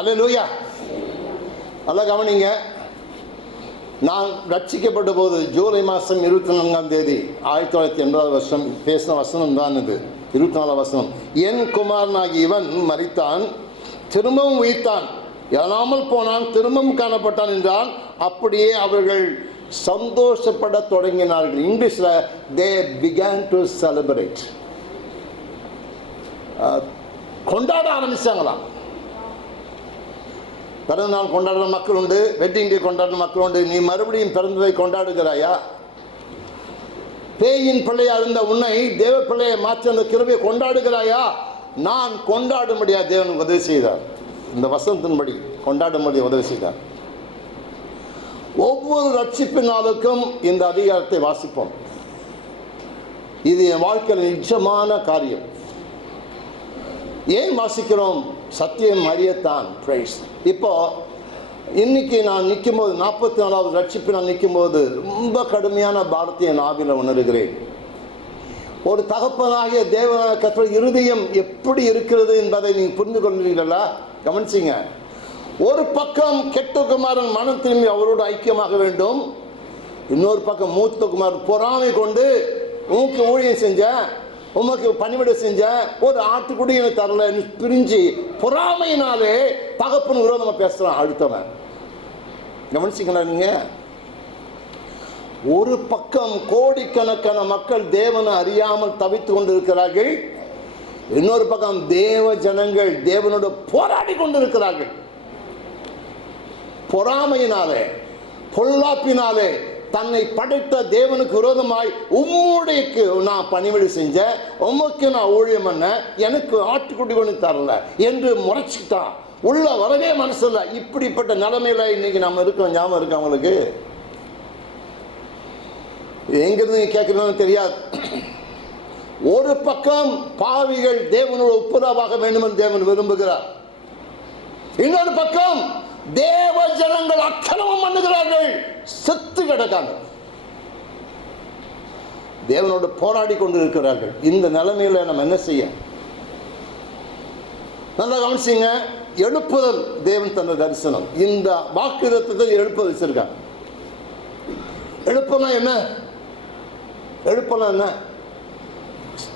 அல்ல லூயா நல்லா கவனிங்க. நான் ரட்சிக்கப்பட்ட போது ஜூலை மாதம் இருபத்தி நான்காம் தேதி ஆயிரத்தி தொள்ளாயிரத்தி எண்பதாவது வருஷம் பேசின வசனம் தான் இது. இருபத்தி நாலாம் வசனம். என் குமாரனாகி இவன் மறித்தான் திரும்பவும் உயிர்த்தான். எழாமல் போனான் திரும்பவும் காணப்பட்டான் என்றால் அப்படியே அவர்கள் சந்தோஷப்பட தொடங்கினார்கள். இங்கிலீஷில் தே பிகான் டு செலிப்ரேட் கொண்டாட ஆரம்பித்தாங்களாம் பிறந்த நாள் கொண்டாடுற மக்கள் உண்டு வெட்டிங் டே கொண்டாடுற மக்கள் உண்டு. நீ மறுபடியும் பிறந்ததை கொண்டாடுகிறாயா? பேயின் பிள்ளையா இருந்த உன்னை தேவ பிள்ளையை மாற்றி அந்த கிருபையை கொண்டாடுகிறாயா? நான் கொண்டாடும்படியா தேவன் உதவி செய்தார். இந்த வசனத்தின்படி கொண்டாடும்படி உதவி செய்தார். ஒவ்வொரு ரட்சிப்பு நாளுக்கும் இந்த அதிகாரத்தை வாசிப்போம். இது என் வாழ்க்கையில் நிஜமான காரியம். ஏன் வாசிக்கிறோம்? சத்தியம் அறியத்தான். பிரைஸ் இப்போ இன்னைக்கு நான் நிற்கும்போது நாற்பத்தி நாலாவது ரட்சிப்பு நான் நிற்கும்போது ரொம்ப கடுமையான பாரத்தை நாவில் ஆவியில் உணர்கிறேன். ஒரு தகப்பனாகிய தேவ கற்ற இருதயம் எப்படி இருக்கிறது என்பதை நீங்கள் புரிந்து கொண்டீர்களா கவனிச்சிங்க. ஒரு பக்கம் கெட்ட குமாரன் மனம் திரும்பி அவரோடு ஐக்கியமாக வேண்டும். இன்னொரு பக்கம் மூத்த குமாரன் பொறாமை கொண்டு மூக்கு ஊழியம் செஞ்சேன். உமக்கு பணிவிட செஞ்சேன். ஒரு ஆட்டுக்குடி எனக்கு தரல. பிரிஞ்சு பொறாமையினாலே தகப்பன் விரோதமாக பேசுகிறான் அடுத்தவன். கவனிச்சிங்களா நீங்கள் ஒரு பக்கம் கோடிக்கணக்கான மக்கள் தேவனை அறியாமல் தவித்து கொண்டிருக்கிறார்கள். இன்னொரு பக்கம் தேவ ஜனங்கள் தேவனோடு போராடி கொண்டிருக்கிறார்கள். பொறாமையினாலே பொல்லாப்பினாலே தன்னை படைத்த தேவனுக்கு விரோதமாய் உம்முடைக்கு நான் பணிவிடு செஞ்சேன் உமக்கு நான் ஊழியம் பண்ண எனக்கு ஆட்டுக்குட்டி கொண்டு தரல என்று முறைச்சிட்டான். உள்ள வரவே மனசில்ல. இப்படிப்பட்ட நிலைமையில இன்னைக்கு நம்ம இருக்கோம் ஞாபகம் இருக்கு அவங்களுக்கு எங்கிருந்து கேட்கணும்னு தெரியாது. ஒரு பக்கம் பாவிகள் தேவனோட ஒப்புரவாக வேண்டும் என்று தேவன் விரும்புகிறார். இன்னொரு பக்கம் தேவ ஜனங்கள் அக்கிரமம் பண்ணுகிறார்கள். செத்து கிடக்காங்க. தேவனோடு போராடி கொண்டு இருக்கிறார்கள் இந்த நிலைமையில் நம்ம என்ன செய்ய? நல்லா கவனிச்சிங்க. எழுப்புதல் தேவன் தந்த தரிசனம். இந்த வாக்குதத்தை எழுப்ப வச்சிருக்காங்க. எழுப்பனா என்ன? எழுப்பனா என்ன?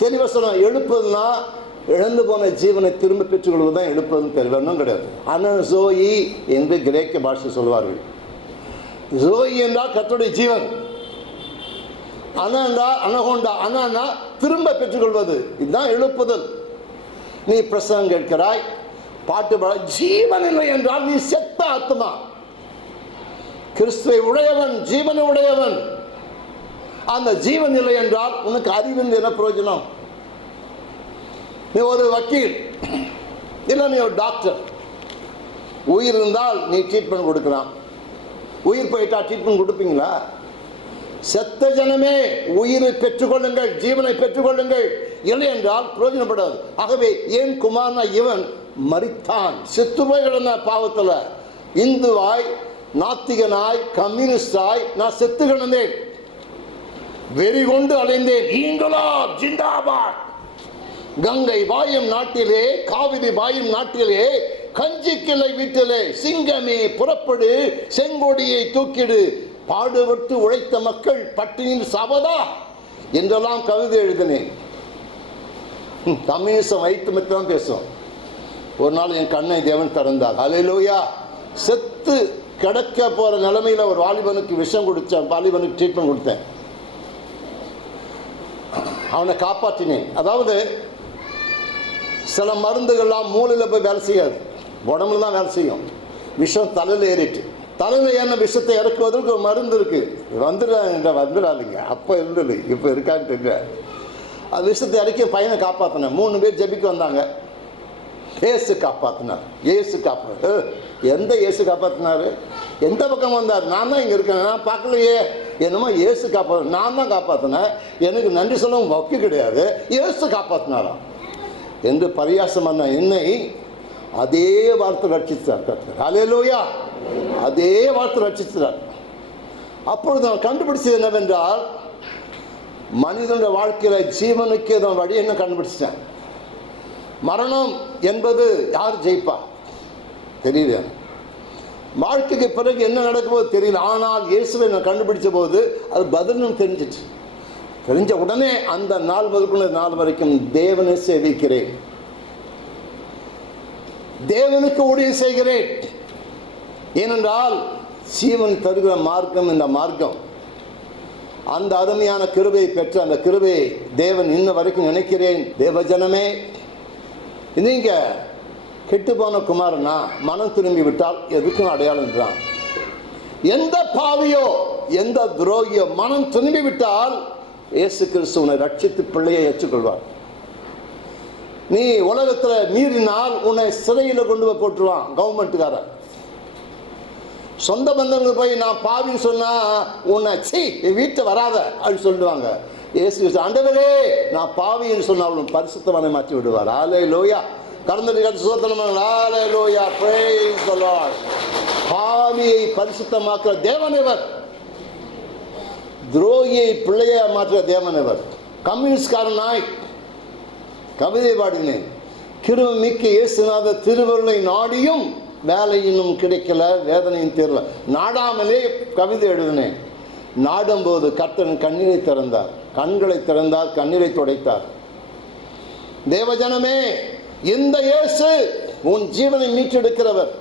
தெளிவசனம் எழுப்புதுன்னா இழந்து போன ஜீவனை திரும்ப பெற்றுக்கொள்வது தான் எடுப்பதும் பேர் கிடையாது. அன ஜோயி என்று கிரேக்க பாஷை சொல்வார்கள். ஜோயி என்றால் கத்துடைய ஜீவன். அனண்டா அனகோண்டா அனானா திரும்ப பெற்றுக்கொள்வது. இதுதான் எழுப்புதல். நீ பிரசங்கம் கேட்கிறாய் பாட்டு பாட ஜீவன் இல்லை என்றால் நீ செத்த ஆத்மா. கிறிஸ்துவை உடையவன் ஜீவனை உடையவன். அந்த ஜீவன் இல்லை என்றால் உனக்கு அறிவின் என்ன பிரயோஜனம்? நீ ஒரு வக்கீல். இல்லை நீ ஒரு டாக்டர் உயிர் இருந்தால் நீ ட்ரீட்மெண்ட் கொடுக்கலாம். உயிர் போயிட்டா ட்ரீட்மெண்ட் கொடுப்பீங்களா? செத்த ஜனமே உயிரை பெற்றுக்கொள்ளுங்கள் ஜீவனை பெற்றுக்கொள்ளுங்கள். இல்லை என்றால் பிரயோஜனப்படாது. ஆகவே ஏன் குமார்னா இவன் மறித்தான் செத்து போய் கிடந்த பாவத்தில். இந்துவாய் நாத்திகனாய் கம்யூனிஸ்டாய் நான் செத்து கிடந்தேன். வெறி கொண்டு அலைந்தேன். நீங்களா ஜிந்தாபாத்! கங்கை வாயும் நாட்டிலே காவிரி வாயும் நாட்டிலே கஞ்சி கிளை வீட்டிலே சிங்கமே புறப்படு செங்கோடியை தூக்கிடு. பாடுபட்டு உழைத்த மக்கள் பட்டினியில் சாவதா? என்றெல்லாம் கவிதை எழுதினேன். ம், கம்யூனிசம் வைத்து மட்டும் பேசும் ஒரு நாள் என் கண்ணை தேவன் திறந்தார். அலையிலோயா செத்து கிடக்க போகிற நிலமையில் ஒரு வாலிபனுக்கு விஷம் கொடுத்தேன் வாலிபனுக்கு ட்ரீட்மெண்ட் கொடுத்தேன். அவனை காப்பாற்றினேன். அதாவது சில மருந்துகள்லாம் மூளையில் போய் வேலை செய்யாது. உடம்புல தான் வேலை செய்யும். விஷம் தலையில் ஏறிட்டு. தலையில் ஏறின விஷத்தை இறக்குவதற்கு ஒரு மருந்து இருக்குது வந்துடுறாங்க வந்துடாதுங்க. அப்போ இருந்தது இப்போ இருக்கான்னு தெரியல. அது விஷத்தை இறக்கி பையனை காப்பாற்றினேன் மூணு பேர் ஜெபிக்க வந்தாங்க. ஏசு காப்பாற்றினார் ஏசு காப்பா எந்த ஏசு காப்பாற்றினாரு எந்த பக்கம் வந்தார்? நான் தான் இங்கே இருக்கேன். நான் பார்க்கலையே. என்னமோ ஏசு காப்பா நான் தான் காப்பாற்றினேன் எனக்கு நன்றி சொல்லவும் வக்கு கிடையாது. ஏசு காப்பாற்றினாராம் என்று பரியாசமான பண்ண என்னை அதே வார்த்தை ரட்சித்தார் கர்த்தர். ஹalleluya. அதே வார்த்தை ரட்சித்தார். அப்பொழுது நான் கண்டுபிடிச்சது என்னவென்றால் மனிதனுடைய வாழ்க்கையில் ஜீவனுக்கு நான் வழி என்ன கண்டுபிடிச்சிட்டேன்? மரணம் என்பது யார் ஜெயிப்பா? தெரியல வாழ்க்கைக்கு பிறகு என்ன நடக்கும்போது தெரியல. ஆனால் இயேசுவை நான் கண்டுபிடிச்ச போது அது பதில்னு தெரிஞ்சிச்சு. தெரிஞ்ச உடனே அந்த நாள் முதற்கொண்ட நாள் வரைக்கும் தேவனை சேவிக்கிறேன். தேவனுக்கு ஊழியம் செய்கிறேன். ஏனென்றால் சீவன் தருகிற மார்க்கம் இந்த மார்க்கம். அந்த அருமையான கிருபையை பெற்ற அந்த கிருபையை தேவன் இன்ன வரைக்கும் நினைக்கிறேன். தேவஜனமே நீங்க கெட்டுப்போன குமாரனா? மனம் திரும்பி விட்டால் எதுக்கும் அடையாளம் தான் எந்த பாவியோ எந்த துரோகியோ மனம் திரும்பி விட்டால் இயேசு கிறிஸ்து உன்னை ரட்சித்து பிள்ளையை ஏற்றுக்கொள்வார். நீ உலகத்தில் மீறினால் உன்னை சிறையில் கொண்டு போய் போட்டுருவான் கவர்மெண்ட்டுக்காரன் சொந்த பந்தங்களுக்கு போய் நான் பாவின்னு சொன்னா உன்னை சி என் வீட்டை வராத அப்படின்னு சொல்லுவாங்க. இயேசு கிறிஸ்து, ஆண்டவரே நான் பாவின்னு சொன்னால் அவளும் பரிசுத்தவனை மாற்றி விடுவார். ஆலே லோயா கடந்த சுதந்திரம் ஆலே லோயா பாவியை பரிசுத்தமாக்குற தேவனவர் துரோகியை பிள்ளையாக மாற்ற தேவனவர் கம்யூனிஸ்ட்காரன் நாய். கவிதை பாடினேன். கிருவ மிக்க இயேசுநாத திருவருளை நாடியும் வேலை இன்னும் கிடைக்கல வேதனையும் தெரியல நாடாமலே கவிதை எழுதினேன். நாடும்போது கர்த்தன் கண்ணீரை திறந்தார். கண்களை திறந்தார் கண்ணீரை துடைத்தார். தேவஜனமே இந்த இயேசு உன் ஜீவனை மீட்டெடுக்கிறவர்.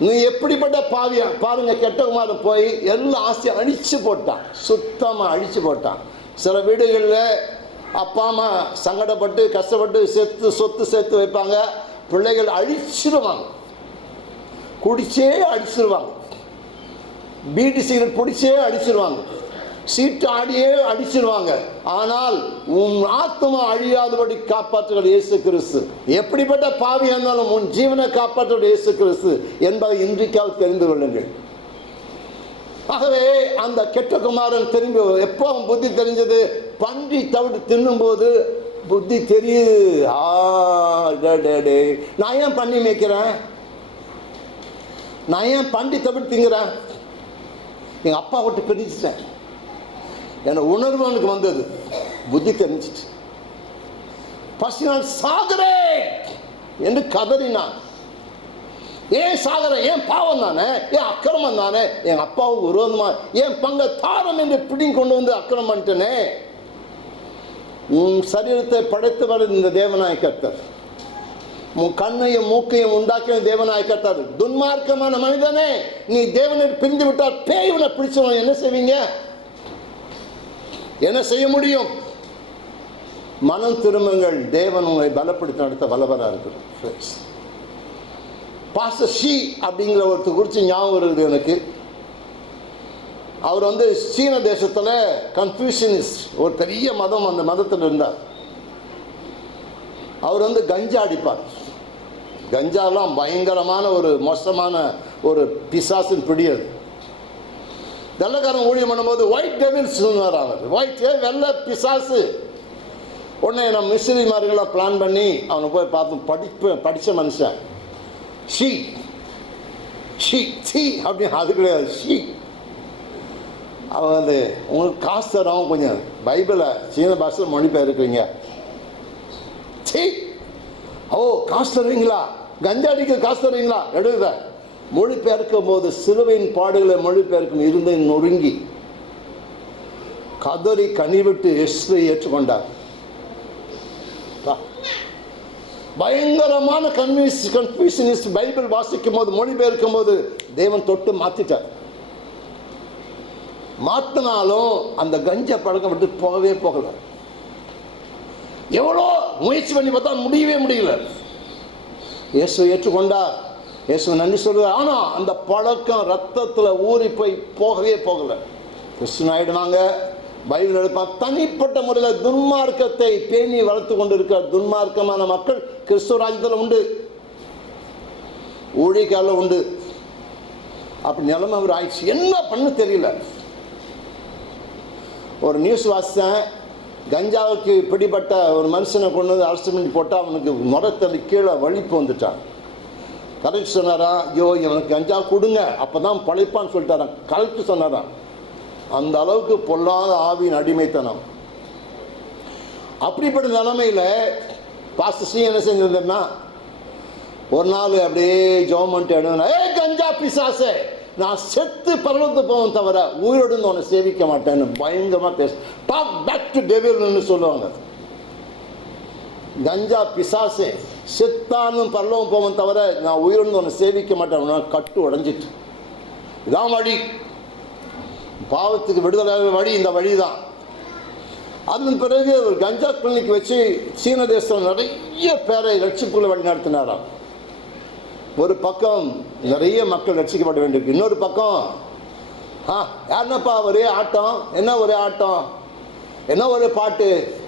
நீ எப்படிப்பட்ட பாவியா? பாருங்க கெட்டகுமாரன் போய் எல்லா ஆசையும் அழிச்சு போட்டான். சுத்தமாக அழிச்சு போட்டான். சில வீடுகளில் அப்பா அம்மா சங்கடப்பட்டு கஷ்டப்பட்டு சேர்த்து சொத்து சேர்த்து வைப்பாங்க. பிள்ளைகள் அழிச்சிடுவாங்க குடிச்சே அடிச்சிருவாங்க பீடி சிகரெட் பிடிச்சே அடிச்சிருவாங்க சீட்டு ஆடியே அடிச்சிருவாங்க. ஆனால் உன் ஆத்மா அழியாதபடி காப்பாற்றுகிற இயேசு கிறிஸ்து. எப்படிப்பட்ட பாவியாக இருந்தாலும் உன் ஜீவனை காப்பாற்றுகிற இயேசு கிறிஸ்து என்பதை இன்றைக்காவது தெரிந்து கொள்ளுங்கள். ஆகவே அந்த கெட்ட குமாரன் திரும்பி எப்போ அவன் புத்தி தெரிஞ்சது? பன்றி தவிட்டு தின்னும்போது புத்தி தெரியுது. ஆ டே, டே, நான் ஏன் பண்ணி மேய்க்கிறேன்? நான் ஏன் பன்றி தவிட்டு திங்கிறேன்? எங்கள் அப்பா விட்டு பிரிச்சுட்டேன். என உணர்வு எனக்கு வந்தது. புத்தி தெரிஞ்சிச்சு. பசினால் சாகிறேன் என்று கதறினான். ஏன் சாகரம் ஏன் பாவம் தானே? ஏன் அக்கிரமம் தானே? என் அப்பாவுக்கு விரோதமா? ஏன் பங்க தாரம் என்று பிடிங்க கொண்டு வந்து அக்கிரமம் பண்ணிட்டனே? உன் சரீரத்தை படைத்தவர் இந்த தேவனாய கர்த்தர். உன் கண்ணையும் மூக்கையும் உண்டாக்கின தேவனாய கர்த்தர். துன்மார்க்கமான மனிதனே. நீ தேவனை பிரிந்து விட்டால் பேய்வனை பிடிச்சவன் என்ன செய்வீங்க? என்ன செய்ய முடியும்? மனம் திரும்புங்கள். தேவன் உங்களை பலப்படுத்தி நடத்த வல்லவராக இருக்கிறார். பாச ஷி அப்படிங்கிற ஒருத்தர் குறித்து ஞாபகம் இருக்குது எனக்கு. அவர் வந்து சீன தேசத்தில் கன்ஃபியூஷனிஸ்ட் ஒரு பெரிய மதம் அந்த மதத்தில் இருந்தார். அவர் வந்து கஞ்சா அடிப்பார். கஞ்சாலாம் பயங்கரமான ஒரு மோசமான ஒரு பிசாசின் பிடியது வெள்ளக்காரன் ஊழியம் பண்ணும்போது ஒயிட் டெவில்ஸ் சொன்னார் அவர். ஒயிட் வெள்ளை பிசாசு. உடனே நம்ம மாதிரிலாம் பிளான் பண்ணி அவனை போய் பார்த்து படிப்பு படித்த மனுஷன். ஷீ ஷீ சி அப்படின்னு அது கிடையாது ஷீ. அவன் வந்து உங்களுக்கு காசு தரோம் கொஞ்சம் பைபிளை சீன பாஷையில் மொழிபெயர்க்குறீங்க சி ஓ காசு தருவீங்களா கஞ்சா அடிக்க காசு தருவீங்களா எழுதுத மொழிபெயர்க்கும் போது சிலுவையின் பாடுகளை மொழிபெயர்க்கும் இருந்தை நொறுங்கி கதறி கனிவிட்டு எஸ்ரை ஏற்றுக்கொண்டார். பயங்கரமான கன்வியூஸ் கன்ஃபியூஷனிஸ்ட் பைபிள் வாசிக்கும் போது மொழிபெயர்க்கும் போது தேவன் தொட்டு மாத்திட்டார். மாத்தினாலும் அந்த கஞ்ச பழக்கம் விட்டு போகவே போகல. எவ்வளோ முயற்சி பண்ணி பார்த்தா முடியவே முடியல. இயேசு ஏற்றுக்கொண்டார். இயேசு நன்றி சொல்றார் ஆனா அந்த பழக்கம் ரத்தத்துல ஊறி போய் போகவே போகல. கிறிஸ்டின் ஆயிடுவாங்க பைபிள் எடுப்பான் தனிப்பட்ட முறையில் துன்மார்க்கத்தை பேணி வளர்த்து கொண்டிருக்கிற துன்மார்க்கமான மக்கள் கிறிஸ்துவ ராஜ்யத்தில் உண்டு. ஊழிக்கால உண்டு. அப்படி நிலைமை அவர் ஆயிடுச்சு. என்ன பண்ணு தெரியல. ஒரு நியூஸ் வாசித்தேன் கஞ்சாவுக்கு பிடிபட்ட ஒரு மனுஷனை கொண்டு வந்து அரசு பண்ணி போட்டால் அவனுக்கு முறத்தள்ளி கீழே வலிப்பு வந்துட்டான். கரெக்ட் சொன்னாரா? ஐயோ எனக்கு கஞ்சா கொடுங்க. அப்போ தான் பழைப்பான்னு சொல்லிட்டாரான் கரெக்ட் சொன்னாரான் அந்த அளவுக்கு பொல்லாத ஆவியின் அடிமைத்தனம். அப்படிப்பட்ட நிலைமையில் பாஸ்டர் என்ன செஞ்சிருந்தேன்னா ஒரு நாள் அப்படியே ஜோமெண்ட் எடுனா ஏ கஞ்சா பிசாசே நான் செத்து பரவத்து போவேன் தவிர உயிரோடு உன்னை சேவிக்க மாட்டேன்னு பயங்கரமாக பேச டாக் பேக் டு டெவில்னு சொல்லுவாங்க. கஞ்சா பிசாசு செத்தானும் பரலவும் போவன் தவிர நான் உயிரோடு உன்னை சேவிக்க மாட்டேன். கட்டு உடைஞ்சிட்டு. இதான் வழி. பாவத்துக்கு விடுதலை வழி இந்த வழி தான் அதன் பிறகு ஒரு கஞ்சா கிளினிக் வச்சு சீன தேசத்தில் நிறைய பேரை ரட்சிப்புகளை வழி நடத்தினாராம். ஒரு பக்கம் நிறைய மக்கள் ரட்சிக்கப்பட வேண்டியிருக்கு. இன்னொரு பக்கம் ஆ யாருன்னப்பா ஒரே ஆட்டம்? என்ன ஒரே ஆட்டம்? என்ன ஒரு பாட்டு?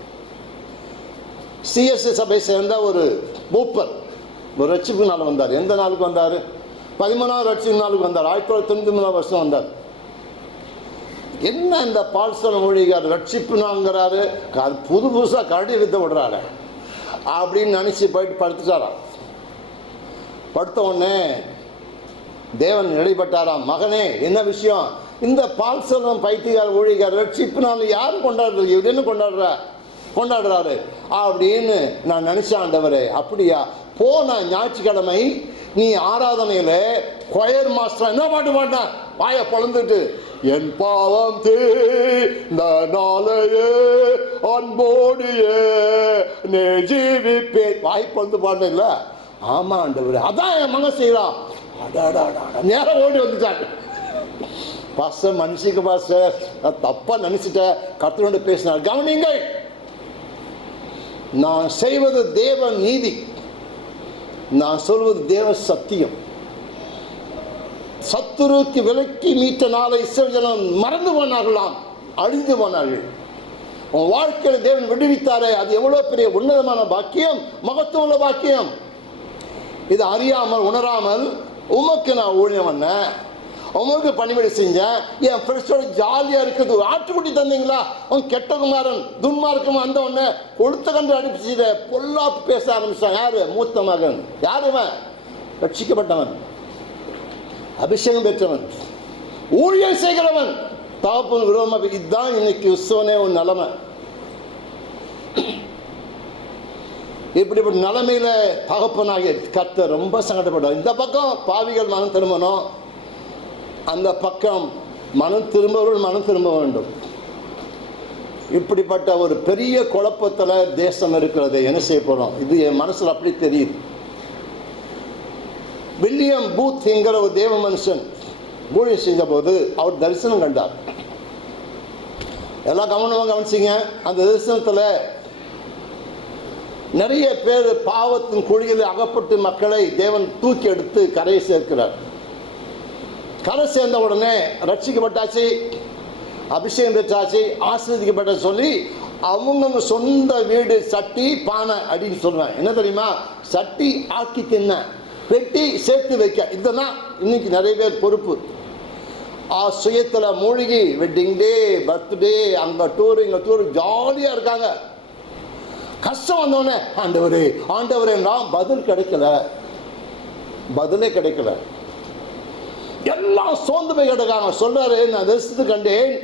சிஎஸ்சி சபை சேர்ந்த ஒரு மூப்பர். ஒரு ரட்சிப்பு நாள் வந்தார். எந்த நாளுக்கு வந்தார்? பதிமூணாவது ரட்சிப்பு நாளுக்கு வந்தார். ஆயிரத்தி தொள்ளாயிரத்தி தொண்ணூற்றி மூணாவது வருஷம் வந்தார். என்ன இந்த பால்சன மொழிகார் ரட்சிப்புனாங்கிறாரு? அது புது புதுசாக கரடி வித்த விடுறாரு. அப்படின்னு நினச்சி போயிட்டு படுத்துட்டாராம். படுத்த உடனே தேவன் இடைப்பட்டாராம் மகனே என்ன விஷயம்? இந்த பால்சலம் பைத்தியகார் ஊழிகார் ரட்சிப்புனால யாரும் கொண்டாடுறது? இவர் என்ன கொண்டாடுற கொண்டாடுறாரு. அப்படின்னு நான் நினைச்சேன் அப்படியா? போன ஞாயிற்றுக்கிழமை நீ ஆராதனையில் கொயர் மாஸ்டர் என்ன பாட்டு பாடின வாயை பொழந்துட்டு என் பாவம் தீர்ந்த அன்போடியே நே ஜீவிப்பே வாய் பொழுது பாடின ஆமா ஆண்டவர். அதான் என் மகன் செய்யலாம் நேரம் ஓடி வந்துட்டாங்க பாச மனுஷிக்கு பாச நான் தப்பா நினச்சிட்டேன். கத்தரோட பேசினார். கவனிங்கள் நான் செய்வது தேவ நீதி. நான் சொல்வது தேவ சத்தியம். சத்துருக்கு விலக்கி மீட்ட நாளை இஸ்ரவேல் மறந்து போனார்களாம் அழிந்து போனார்கள் உன் வாழ்க்கையில் தேவன் விடுவித்தாரே அது எவ்வளோ பெரிய உன்னதமான பாக்கியம் மகத்துவமுள்ள பாக்கியம். இது அறியாமல் உணராமல் உமக்கு நான் ஊழியம் பண்ணேன். அவங்களுக்கு பணிவிடை செஞ்சேன். என் ஃப்ரெண்ட்ஸோட ஜாலியாக இருக்குது ஆட்டுக்குட்டி தந்தீங்களா? உன் கெட்ட குமாரன் துன்மார்க்கம் வந்த உடனே கொளுத்த கண்டு அடிப்பிச்சு பொல்லாப்பு பேச ஆரம்பிச்சான். யார்? மூத்த மகன். யார் இவன்? ரட்சிக்கப்பட்டவன். அபிஷேகம் பெற்றவன். ஊழியம் செய்கிறவன். தகப்பன் விரோம இதுதான் இன்னைக்கு உற்சவனே உன் நிலமை. இப்படிப்பட்ட நிலைமையில தகப்பனாகிய கர்த்தர் ரொம்ப சங்கடப்படுவார். இந்த பக்கம் பாவிகள் மனம் திரும்பணும். அந்த பக்கம் மனம் திரும்பவர்கள் மனம் திரும்ப வேண்டும். இப்படிப்பட்ட ஒரு பெரிய குழப்பத்தில் தேசம் இருக்கிறது என்ன செய்ய போகிறோம் இது என் மனசில் அப்படி தெரியுது. வில்லியம் பூத்ங்கிற ஒரு தேவ மனுஷன் ஊழியம் செஞ்ச போது அவர் தரிசனம் கண்டார். எல்லாம் கவனமாக கவனிச்சிங்க. அந்த தரிசனத்தில் நிறைய பேர் பாவத்தின் குழியில் அகப்பட்டு மக்களை தேவன் தூக்கி எடுத்து கரையை சேர்க்கிறார். கரை சேர்ந்த உடனே ரட்சிக்கப்பட்டாச்சு அபிஷேகம் பெற்றாச்சு ஆசிரியப்பட்ட சொல்லி அவங்கவுங்க சொந்த வீடு சட்டி பானை அப்படின்னு சொல்லுவேன் என்ன தெரியுமா? சட்டி ஆக்கி தின்ன வெட்டி சேர்த்து வைக்க. இதுதான் இன்னைக்கு நிறைய பேர் பொறுப்பு. ஆ சுயத்தில் மூழ்கி வெட்டிங் டே பர்த்டே அங்கே டூர் இங்கே டூர் ஜாலியாக இருக்காங்க. கஷ்டம் வந்தோடனே ஆண்டவரே ஆண்டவரே நான் பதில் கிடைக்கல. பதிலே கிடைக்கல. எல்லாம் சோர்ந்து போய் கிடக்காங்க. சொல்றாரு நான் ரசித்து கண்டேன்.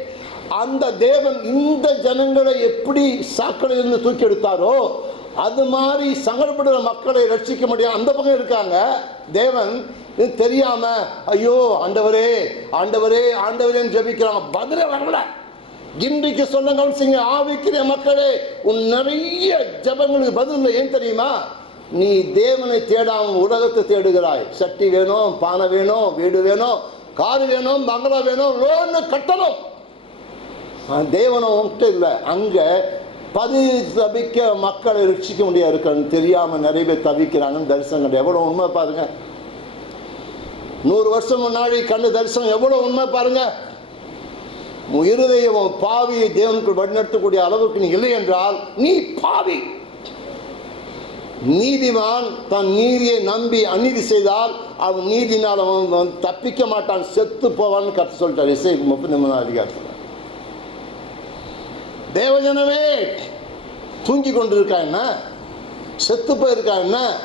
அந்த தேவன் இந்த ஜனங்களை எப்படி சாக்கடையிலிருந்து தூக்கி எடுத்தாரோ அது மாதிரி சங்கடப்படுற மக்களை ரட்சிக்க முடியும் அந்த பக்கம் இருக்காங்க. தேவன் இது தெரியாம ஐயோ ஆண்டவரே ஆண்டவரே ஆண்டவரேன்னு ஜெபிக்கிறாங்க. பதிலே வரல. இன்றைக்கு சொன்ன கவனிச்சிங்க ஆவிக்கிற மக்களே உன் நிறைய ஜபங்களுக்கு பதில் ஏன் தெரியுமா? நீ தேவனை தேடாமல் உலகத்தை தேடுகிறாய். சட்டி வேணும் பானை வேணும் வீடு வேணும் காரு வேணும் பங்களா வேணும் லோன்னு கட்டணும். தேவனும் உன்கிட்ட இல்லை. அங்கே பதி தவிக்க மக்களை ரட்சிக்க முடியாது. இருக்கன்னு தெரியாமல் நிறைய பேர் தவிக்கிறாங்கன்னு தரிசனம் எவ்வளோ உண்மை பாருங்க. நூறு வருஷம் முன்னாடி கண்டு தரிசனம் எவ்வளோ உண்மை பாருங்க. இருதயம் பாவியை தேவனுக்கு வழிநடத்தக்கூடிய அளவுக்கு நீ இல்லை என்றால் நீ பாவி. நீதிமான் தன் நீதியை நம்பி அநீதி செய்தால் அவன் நீதினால் அவன் தப்பிக்க மாட்டான் செத்து போவான்னு கற்று சொல்லிட்டார். இசை முப்பத்தி மூணாம் அதிகாரத்தில். தேவஜனமே தூங்கி கொண்டிருக்கா என்ன? செத்து போயிருக்கா என்ன?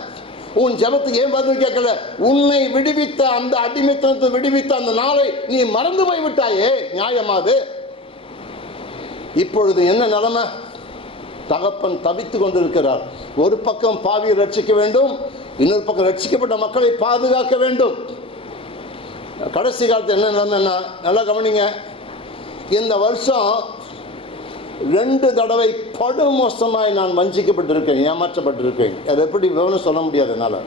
உன் ஜபத்துக்கு ஏன் பதில் கேட்கல? உன்னை விடுவித்த அந்த அடிமைத்தனத்தை விடுவித்த அந்த நாளை நீ மறந்து போய் விட்டாயே நியாயமாது? இப்பொழுது என்ன நிலைமை? தகப்பன் தவித்து கொண்டிருக்கிறார். ஒரு பக்கம் பாவியை ரட்சிக்க வேண்டும் இன்னொரு பக்கம் ரட்சிக்கப்பட்ட மக்களை பாதுகாக்க வேண்டும். கடைசி காலத்தில் என்ன நிலைமைன்னா நல்லா கவனிங்க. இந்த வருஷம் ரெண்டு தடவை படுமோசமாய் நான் வஞ்சிக்கப்பட்டிருக்கேன் ஏமாற்றப்பட்டிருக்கேன். அதை எப்படி விவரம் சொல்ல முடியாது என்னால்.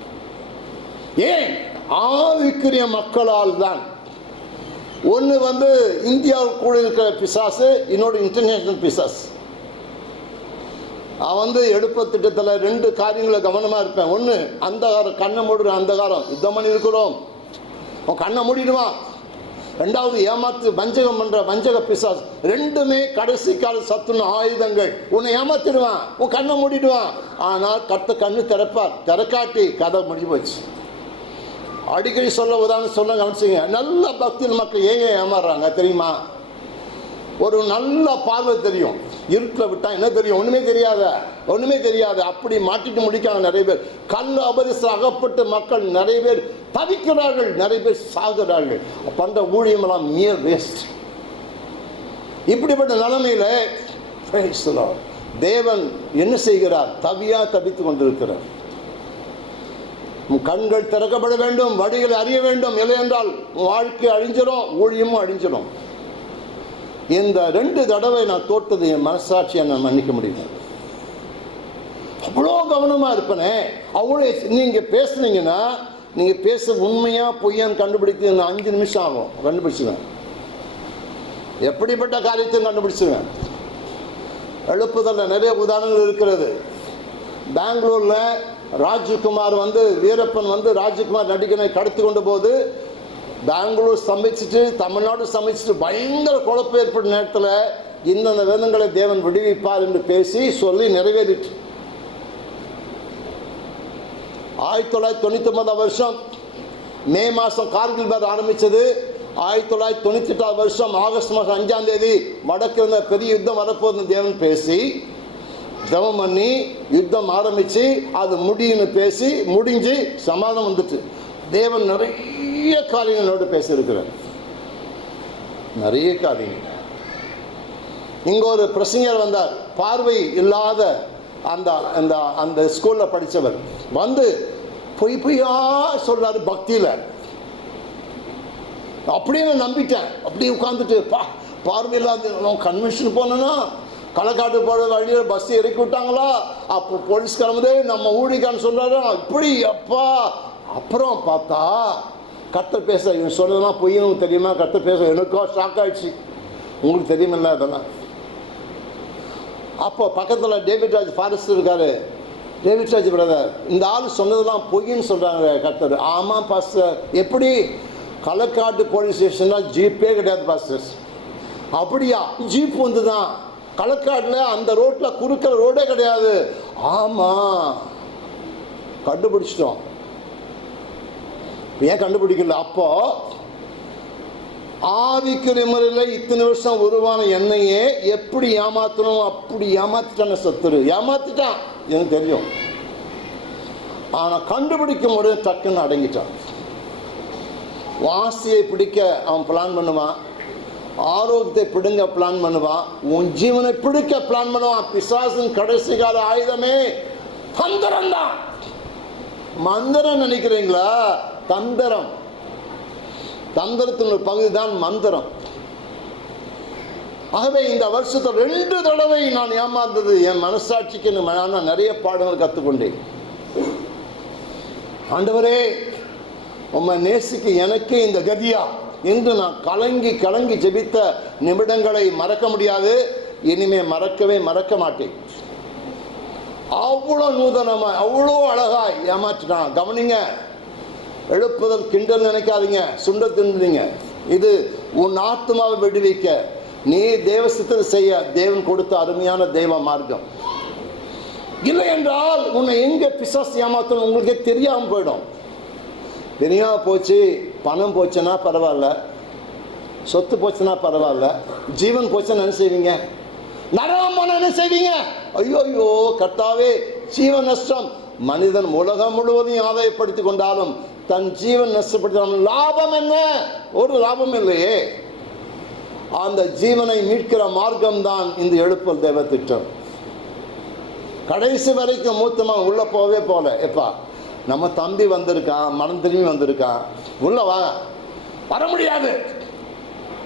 ஏன்? ஆவிக்குரிய மக்களால் தான். ஒன்று வந்து இந்தியாவில் கூட இருக்கிற பிசாசு இன்னொரு இன்டர்நேஷ்னல் பிசாஸ் அவன் வந்து எடுப்ப திட்டத்தில் ரெண்டு காரியங்களை கவனமாக இருப்பேன். ஒன்று அந்தகாரம் கண்ணை மூடுற அந்தகாரம். யுத்தம் பண்ணி இருக்கிறோம் அவன் கண்ணை மூடிடுவான் ரெண்டாவது ஏமாத்து வஞ்சகம் பண்ணுற வஞ்சக பிசாஸ் ரெண்டுமே கடைசி கால சத்துண ஆயுதங்கள். உன்னை ஏமாத்திடுவான். உன் கண்ணை மூடிடுவான் ஆனால் கத்த கண்ணு திறப்பார். திறக்காட்டி கதை முடிஞ்சு போச்சு. அடிக்கடி சொல்ல உதாரணம் சொல்ல கவனிச்சிங்க. நல்ல பக்தியில் மக்கள் ஏன் ஏமாறுறாங்க தெரியுமா? ஒரு நல்ல பார்வை தெரியும். இருட்டில் விட்டால் என்ன தெரியும்? ஒன்றுமே தெரியாத. ஒன்றுமே தெரியாது. அப்படி மாட்டிட்டு முடிக்காங்க நிறைய பேர். கல் அபரிசு அகப்பட்டு மக்கள் நிறைய பேர் தவிக்கிறார்கள். நிறைய பேர் சாகுறார்கள். பண்ற ஊழியமெல்லாம் மியர் வேஸ்ட் இப்படிப்பட்ட நிலைமையில் தேவன் என்ன செய்கிறார்? தவியா தவித்து கொண்டிருக்கிறார். கண்கள் திறக்கப்பட வேண்டும். வழிகளை அறிய வேண்டும். இல்லை என்றால் வாழ்க்கை அழிஞ்சிடும் ஊழியமும் அழிஞ்சிடும் இந்த ரெண்டு தடவை நான் தோட்டது என் மனசாட்சியை நான் மன்னிக்க முடியும்? அவ்வளோ கவனமாக இருப்பனே. அவ்வளோ நீங்கள் பேசுனீங்கன்னா நீங்கள் பேச உண்மையாக பொய்யான்னு கண்டுபிடிக்க நான் அஞ்சு நிமிஷம் ஆகும். கண்டுபிடிச்சிடுவேன் எப்படிப்பட்ட காரியத்தையும் கண்டுபிடிச்சிடுவேன் எழுப்புதலில் நிறைய உதாரணங்கள் இருக்கிறது. பெங்களூரில் ராஜ்குமார் வந்து வீரப்பன் வந்து ராஜ்குமார் நடிகனை கடத்தி கொண்ட போது பெங்களூர் சமைச்சிட்டு தமிழ்நாடு சமைச்சிட்டு பயங்கர குழப்பம் ஏற்பட்ட நேரத்தில் இந்தந்த வேதங்களை தேவன் விடுவிப்பார் என்று பேசி சொல்லி நிறைவேறிட்டு. ஆயிரத்தி தொள்ளாயிரத்தி தொண்ணூற்றி ஒன்பதாம் வருஷம் மே மாதம் கார்கில் பேர் ஆரம்பித்தது ஆயிரத்தி தொள்ளாயிரத்தி தொண்ணூற்றி எட்டாம் வருஷம் ஆகஸ்ட் மாதம் அஞ்சாம் தேதி வடக்கு இருந்த பெரிய யுத்தம் வரப்போகுதுன்னு தேவன் பேசி ஜபம் பண்ணி யுத்தம் ஆரம்பித்து அது முடியும்னு பேசி முடிஞ்சு சமாதானம் வந்துட்டு. தேவன் நிறைய காரியங்களோடு பேசியிருக்கிறார். நிறைய காரியங்கள் இங்கே ஒரு பிரசங்கர் வந்தார். பார்வை இல்லாத அந்த அந்த அந்த ஸ்கூலில் படித்தவர் வந்து பொய் பொய்யா சொல்கிறார் பக்தியில். அப்படியே நான் நம்பிட்டேன். அப்படியே உட்காந்துட்டு பா பார்வை இல்லாத நான் கன்வென்ஷன் போனேன்னா களக்காட்டு போகிற வழியில் பஸ் இறக்கி விட்டாங்களா அப்போ போலீஸ் கிளம்புதே நம்ம ஊழிக்கான்னு சொல்கிறாரு இப்படி அப்பா அப்புறம் பார்த்தா கத்தர் பேச இவன் சொன்னதெல்லாம் பொய்யும் தெரியுமா? கத்தர் பேச எனக்கோ ஷாக் ஆயிடுச்சு. உங்களுக்கு தெரியுமில்ல அதெல்லாம். அப்போ பக்கத்தில் டேவிட் ராஜ் ஃபாரஸ்ட் இருக்காரு. டேவிட் ராஜ் பிரதர் இந்த ஆள் சொன்னதெல்லாம் பொய்ன்னு சொல்கிறாங்க கர்த்தர். ஆமாம் பாஸ்டர் எப்படி? களக்காட்டு போலீஸ் ஸ்டேஷனில் ஜீப்பே கிடையாது பாஸ்டர் அப்படியா? ஜீப் வந்து தான் களக்காட்டில் அந்த ரோட்டில் குறுக்கிற ரோடே கிடையாது. ஆமாம் கண்டுபிடிச்சிட்டோம். ஏன் கண்டுபிடிக்கல? அப்போ ஆவிக்கு முறையில் இத்தனை வருஷம் உருவான என்னையே எப்படி ஏமாத்தணும்? அப்படி ஏமாத்திட்டான சத்துரு. ஏமாத்திட்டான் எனக்கு தெரியும். ஆனால் கண்டுபிடிக்கும் போது டக்குன்னு அடங்கிட்டான். வாசியை பிடிக்க அவன் பிளான் பண்ணுவான். ஆரோக்கியத்தை பிடுங்க பிளான் பண்ணுவான். உன் ஜீவனை பிடிக்க பிளான் பண்ணுவான். பிசாசின் கடைசி கால ஆயுதமே தந்திரம் தான் மந்திரம் நினைக்கிறீங்களா? தந்திரம். தந்திரத்தின் ஒரு பகுதி தான் மந்திரம். ஆகவே இந்த வருஷத்தில் ரெண்டு தடவை நான் ஏமாந்தது என் மனசாட்சிக்கு நான் நிறைய பாடங்கள் கற்றுக்கொண்டேன் ஆண்டவரே உம்மை நேசிக்கு எனக்கே இந்த கதியா. என்று நான் கலங்கி கலங்கி ஜெபித்த நிமிடங்களை மறக்க முடியாது. இனிமே மறக்கவே மறக்க மாட்டேன். அவ்வளோ நூதனமாய் அவ்வளோ அழகாய் ஏமாற்றினான். கவனிங்க எழுப்புதல் கிண்டல் நினைக்காதீங்க சுண்ட தின்றீங்க இது உன் ஆத்மாவை விடுவிக்க. நீ தேவ சித்தத்தை செய்ய தேவன் கொடுத்த அருமையான தெய்வ மார்க்கம். இல்லை என்றால் உன்னை எங்கே பிசாசு ஏமாத்தணும் உங்களுக்கே தெரியாமல் போயிடும். தெரியாமல் போச்சு பணம் போச்சுன்னா பரவாயில்ல. சொத்து போச்சுன்னா பரவாயில்ல. ஜீவன் போச்சுன்னா என்ன செய்வீங்க? நரகம் போனா என்ன செய்வீங்க? ஐயோ ஐயோ கர்த்தாவே ஜீவ நஷ்டம். மனிதன் உலகம் முழுவதையும் ஆதாயப்படுத்தி கொண்டாலும் தன் ஜீவன் நஷ்டப்படுத்தாலும் லாபம் என்ன? ஒரு லாபம் இல்லையே. அந்த ஜீவனை மீட்கிற மார்க்கம் தான் இந்த எழுப்பல் தேவ திட்டம் கடைசி வரைக்கும் மூத்தமாக உள்ளே போகவே போகல எப்பா நம்ம தம்பி வந்திருக்கான் மனம் திரும்பி வந்திருக்கான். உள்ளே வா. வர முடியாது.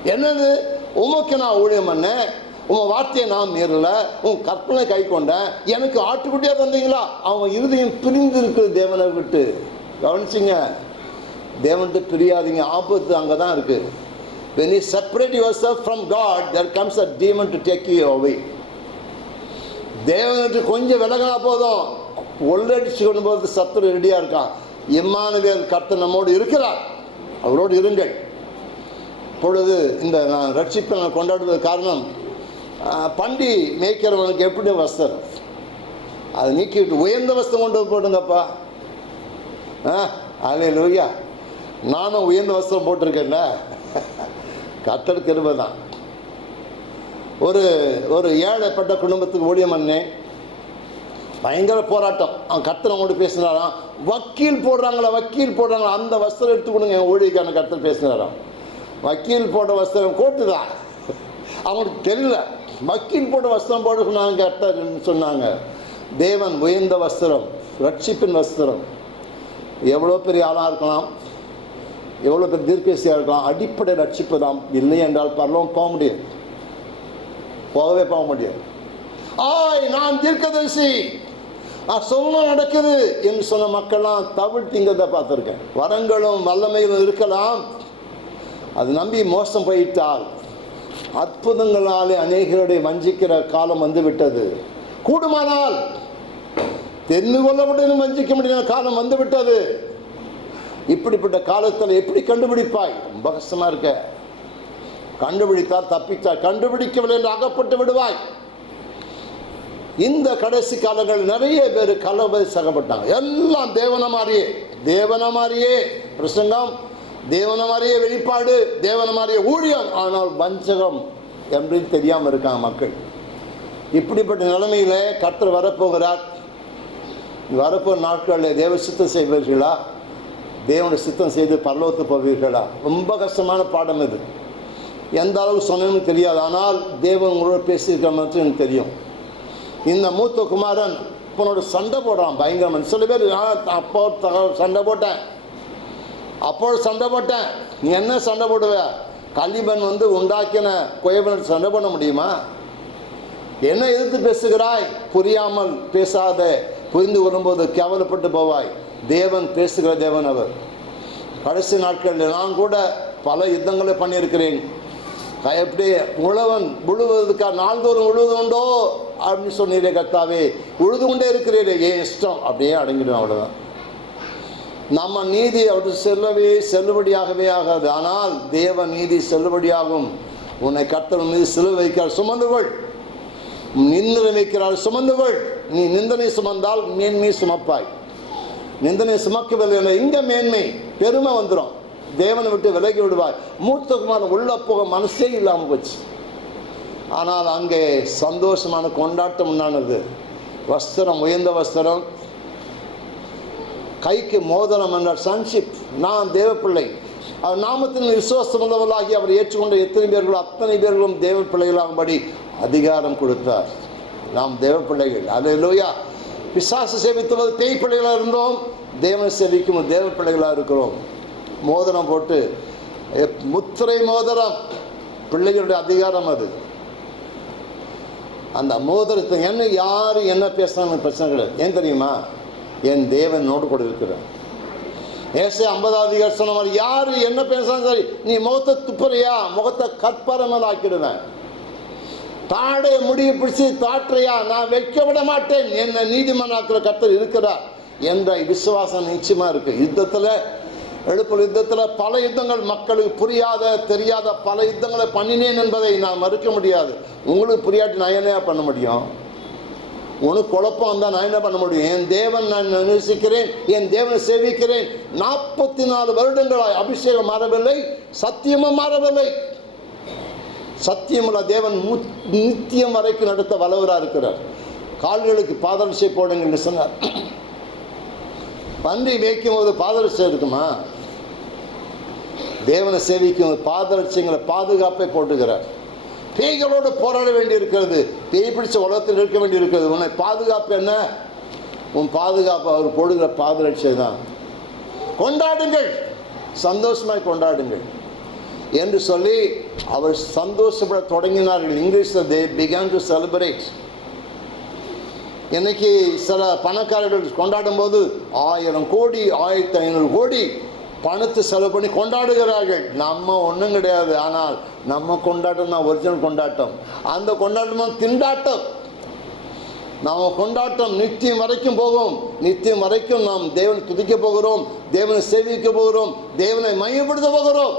என்னது? உமக்கு நான் ஊழியம் பண்ணேன். உன் வார்த்தையை நான் மீறல. உன் கற்பனை கை கொண்டேன். எனக்கு ஆட்டுக்குட்டியாக தந்தீங்களா? அவன் இறுதியும் பிரிந்து இருக்குது தேவனை விட்டு. கவனிச்சிங்க. தேவன்ட்டு பிரியாதீங்க. ஆபத்து அங்கே தான் இருக்குது when you separate your yourself from God there comes a demon to take you அவை தேவனுக்கு கொஞ்சம் விலகினா போதும். உள்ளடிச்சு கொண்டு போகிறது சத்துரு ரெடியாக இருக்கான். இம்மானுவேல் கர்த்தர் நம்மோடு இருக்கிறார். அவரோடு இருங்கள். இப்பொழுது இந்த நான் ரட்சிப்பை நான் கொண்டாடுவது காரணம் பண்டி மேய்க்கிறவனுக்கு எப்படி வஸ்திரம். அதை நீக்கிவிட்டு உயர்ந்த வஸ்திரம் கொண்டு வந்து போடுங்கப்பா ஆ அலே லூயா நானும் உயர்ந்த வஸ்திரம் போட்டிருக்கேன்ல. கத்தர் கிருபை தான். ஒரு ஒரு ஏழைப்பட்ட குடும்பத்துக்கு ஊழியம் பண்ணேன். பயங்கர போராட்டம். அவன் கத்தனோடு பேசினாராம். வக்கீல் போடுறாங்களா வக்கீல் போடுறாங்களா அந்த வஸ்திரம் எடுத்து கொடுங்க. என் ஊழியக்கான கத்தர் பேசினாராம். வக்கீல் போட்ட வஸ்திரம் கோட்டு தான். அவங்களுக்கு தெரியல. வக்கீல் போட்ட வஸ்திரம் போட சொன்னாங்க கத்தர்ன்னு சொன்னாங்க. தேவன் உயர்ந்த வஸ்திரம் ரட்சிப்பின் வஸ்திரம். எவ்வளோ பெரிய ஆளாக இருக்கலாம் எவ்வளோ பெரிய தீர்க்கசியாக இருக்கலாம் அடிப்படை ரட்சிப்பு தான் இல்லை என்றால் பரலவும் போக முடியாது. போகவே போக முடியாது. ஆய் நான் தீர்க்கதரிசி. நான் சொல்ல நடக்குது என்று சொன்ன மக்கள்லாம் தவிழ்த்திங்கிறத பார்த்துருக்கேன். வரங்களும் வல்லமைகளும் இருக்கலாம். அது நம்பி மோசம் போயிட்டால் அற்புதங்களாலே அநேகருடைய வஞ்சிக்கிற காலம் வந்து விட்டது. கூடுமானால் தெரிந்து கொள்ள முடியும் வஞ்சிக்க முடியும் காலம் வந்து விட்டது. இப்படிப்பட்ட காலத்தில் எப்படி கண்டுபிடிப்பாய்? ரொம்ப கஷ்டமா இருக்க. கண்டுபிடித்தால் தப்பித்தாய். கண்டுபிடிக்கவில்லை என்று அகப்பட்டு விடுவாய். இந்த கடைசி காலங்கள் நிறைய பேர் கலவை சகப்பட்டாங்க. எல்லாம் தேவன மாதிரியே தேவன மாதிரியே பிரசங்கம். தேவன மாதிரியே வெளிப்பாடு. தேவன மாதிரியே ஊழியம். ஆனால் வஞ்சகம் என்று தெரியாமல் இருக்காங்க மக்கள். இப்படிப்பட்ட நிலைமையில் கர்த்தர் வரப்போகிறார். வரப்போ நாட்களில் தேவ சித்தம் செய்வீர்களா தேவனை சித்தம் செய்து பரலோத்து போவீர்களா? ரொம்ப கஷ்டமான பாடம் இது. எந்த அளவுக்கு சொன்னேன்னு தெரியாது. ஆனால் தேவன் உங்களோட பேசியிருக்கிற மாதிரி எனக்கு தெரியும். இந்த மூத்த குமாரன் உன்னோட சண்டை போடுறான் பயங்கரமன் சில பேர் "நான் அப்போ சண்டை போட்டேன். அப்போ சண்டை போட்டேன். நீ என்ன சண்டை போடுவ? கலிபன் வந்து உண்டாக்கின குயவன் சண்டை பண்ண முடியுமா? என்ன எதிர்த்து பேசுகிறாய்? புரியாமல் பேசாத. புரிந்து கொள்ளும்போது கேவலப்பட்டு போவாய். தேவன் பேசுகிற தேவன் அவர். கடைசி நாட்களில் நான் கூட பல யுத்தங்களை பண்ணியிருக்கிறேன். எப்படி உழவன் உழுவதற்காக நாள்தோறும் உழுவதுண்டோ அப்படின்னு சொன்னீரே கத்தாவே உழுது கொண்டே இருக்கிறீரே ஏன் இஷ்டம்? அப்படியே அடங்கிடும் அவ்வளோதான் நம்ம நீதி அவருக்கு செல்லவே செல்லுபடியாகவே ஆகாது. ஆனால் தேவ நீதி செல்லுபடியாகும். உன்னை கர்த்தர் மீது சிலுவை வைக்கிறார் சுமந்துவள் நிந்திர வைக்கிறார் சுமந்துவள் நீ நிந்தனை சுமந்தால் மேன்மை சுமப்பாய். நிந்தனை சுமக்கவில்லை என்ற மேன்மை பெருமை வந்துடும் தேவனை விட்டு விலகி விடுவாய். மூத்த குமாரன் உள்ள போக மனசே இல்லாமல் போச்சு. ஆனால் அங்கே சந்தோஷமான கொண்டாட்டம் உண்டானது. வஸ்திரம் உயர்ந்த வஸ்திரம். கைக்கு மோதனம் என்ற சன்ஷிப் நான் தேவப்பிள்ளை. அவர் நாமத்தின் விசுவாசம் உள்ளவர்களாகி அவர் ஏற்றுக்கொண்ட எத்தனை பேர்களும் அத்தனை பேர்களும் தேவ பிள்ளைகளாகும்படி அதிகாரம் கொடுத்தார். நாம் தேவ பிள்ளைகள். அல்லேலூயா பிசாசு சேவித்துவது பேய் பிள்ளைகளாக இருந்தோம். தேவனை சேவிக்கும் தேவ பிள்ளைகளாக இருக்கிறோம். மோதிரம் போட்டு முத்திரை மோதிரம். பிள்ளைகளுடைய அதிகாரம் அது. அந்த மோதிரத்தை என்ன யார் என்ன பேசுனாலும் பிரச்சனை கிடையாது. ஏன் தெரியுமா? என் தேவன் நோடு கூட இருக்கிறேன் ஏசை ஐம்பதாவது அதிகாரம் சொன்ன மாதிரி யார் என்ன பேசினாலும் சரி நீ முகத்தை துப்புறியா? முகத்தை கற்பரமல் ஆக்கிடுவேன். தாடைய முடிய பிடிச்சி தாற்றையா நான் வைக்க விட மாட்டேன். என்ன நீதிமன்றாக்கிற கத்தர் இருக்கிறார் என்ற விசுவாசம் நிச்சயமா இருக்கு. யுத்தத்தில் எழுப்புல யுத்தத்தில் பல யுத்தங்கள் மக்களுக்கு புரியாத தெரியாத பல யுத்தங்களை பண்ணினேன் என்பதை நான் மறுக்க முடியாது. உங்களுக்கு புரியாட்டி நான் என்ன பண்ண முடியும்? உனக்கு குழப்பம் வந்தால் நான் என்ன பண்ண முடியும்? என் தேவன் நான் நேசிக்கிறேன். என் தேவனை சேவிக்கிறேன். நாற்பத்தி நாலு வருடங்களாய் அபிஷேகம் மாறவில்லை சத்தியமும் மாறவில்லை சத்தியமுள்ள தேவன் மு- நித்தியம் வரைக்கும் நடத்த வல்லவராக இருக்கிறார். கால்களுக்கு பாதரிசை போடுங்கன்னு சொன்னார். பன்றி மேய்க்கும் போது பாதரிசை இருக்குமா? தேவனை சேவிக்கும் போது பாதுகாப்பை போட்டுக்கிறார் பேய்களோடு போராட வேண்டி இருக்கிறது பேய் பிடிச்ச உலகத்தில் இருக்க வேண்டி இருக்கிறது உன்னை பாதுகாப்பு என்ன? உன் பாதுகாப்பு அவர் போடுகிற பாதரட்சை தான் கொண்டாடுங்கள். சந்தோஷமாய் கொண்டாடுங்கள். என்று சொல்லி அவர் சந்தோஷப்பட தொடங்கினார்கள். இங்கிலீஷில் தே பிகான் டு செலிப்ரேட் இன்னைக்கு சில பணக்காரர்கள் கொண்டாடும் போது ஆயிரம் கோடி ஆயிரத்தி ஐநூறு கோடி பணத்தை செலவு பண்ணி கொண்டாடுகிறார்கள். நம்ம ஒன்றும் கிடையாது. ஆனால் நம்ம கொண்டாட்டம் தான் ஒரிஜினல் கொண்டாட்டம். அந்த கொண்டாட்டம் தான் திண்டாட்டம். நாம் கொண்டாட்டம் நித்தியம் வரைக்கும் போகும். நித்தியம் வரைக்கும் நாம் தேவனை துதிக்க போகிறோம். தேவனை சேவிக்க போகிறோம். தேவனை மையப்படுத்த போகிறோம்.